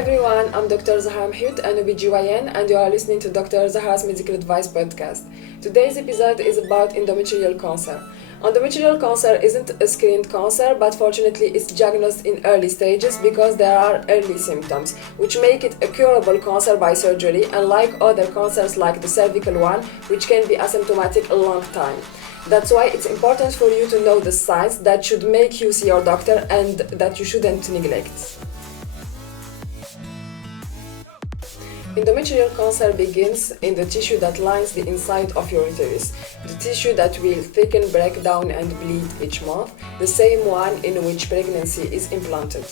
everyone, I'm Dr. Zahra, an OBGYN, and you are listening to Dr. Zahra's Medical Advice Podcast. Today's episode is about endometrial cancer. Endometrial cancer isn't a screened cancer, but fortunately it's diagnosed in early stages because there are early symptoms, which make it a curable cancer by surgery, unlike other cancers like the cervical one, which can be asymptomatic a long time. That's why it's important for you to know the signs that should make you see your doctor and that you shouldn't neglect. Endometrial cancer begins in the tissue that lines the inside of your uterus, the tissue that will thicken, break down and bleed each month, the same one in which pregnancy is implanted.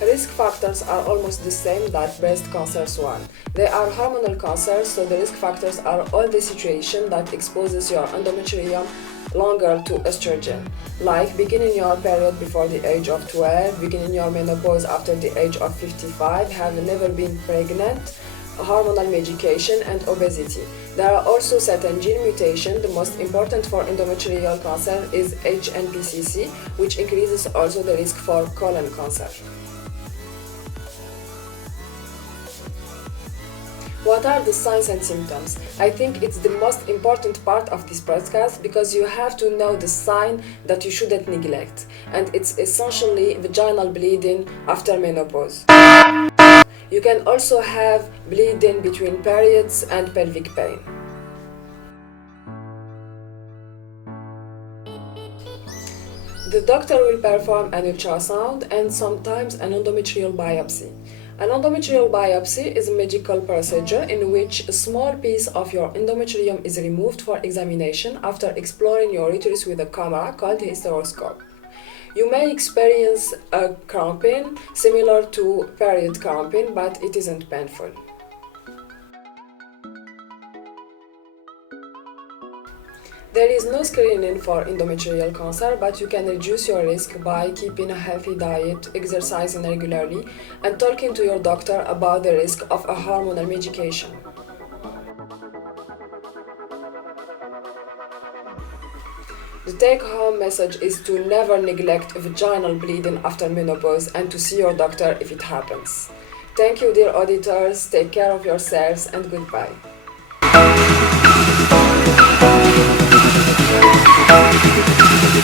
Risk factors are almost the same that breast cancers one. They are hormonal cancers, so the risk factors are all the situation that exposes your endometrium longer to estrogen, like beginning your period before the age of 12, beginning your menopause after the age of 55, have never been pregnant, hormonal medication and obesity. There are also certain gene mutations. The most important for endometrial cancer is HNPCC, which increases also the risk for colon cancer. What are the signs and symptoms? I think it's the most important part of this podcast because you have to know the sign that you shouldn't neglect, and it's essentially vaginal bleeding after menopause. You can also have bleeding between periods and pelvic pain. The doctor will perform an ultrasound and sometimes an endometrial biopsy. An endometrial biopsy is a medical procedure in which a small piece of your endometrium is removed for examination after exploring your uterus with a camera called a hysteroscope. You may experience a cramping similar to period cramping, but it isn't painful. There is no screening for endometrial cancer, but you can reduce your risk by keeping a healthy diet, exercising regularly, and talking to your doctor about the risk of a hormonal medication. The take-home message is to never neglect vaginal bleeding after menopause and to see your doctor if it happens. Thank you, dear auditors. Take care of yourselves and goodbye. Thank you.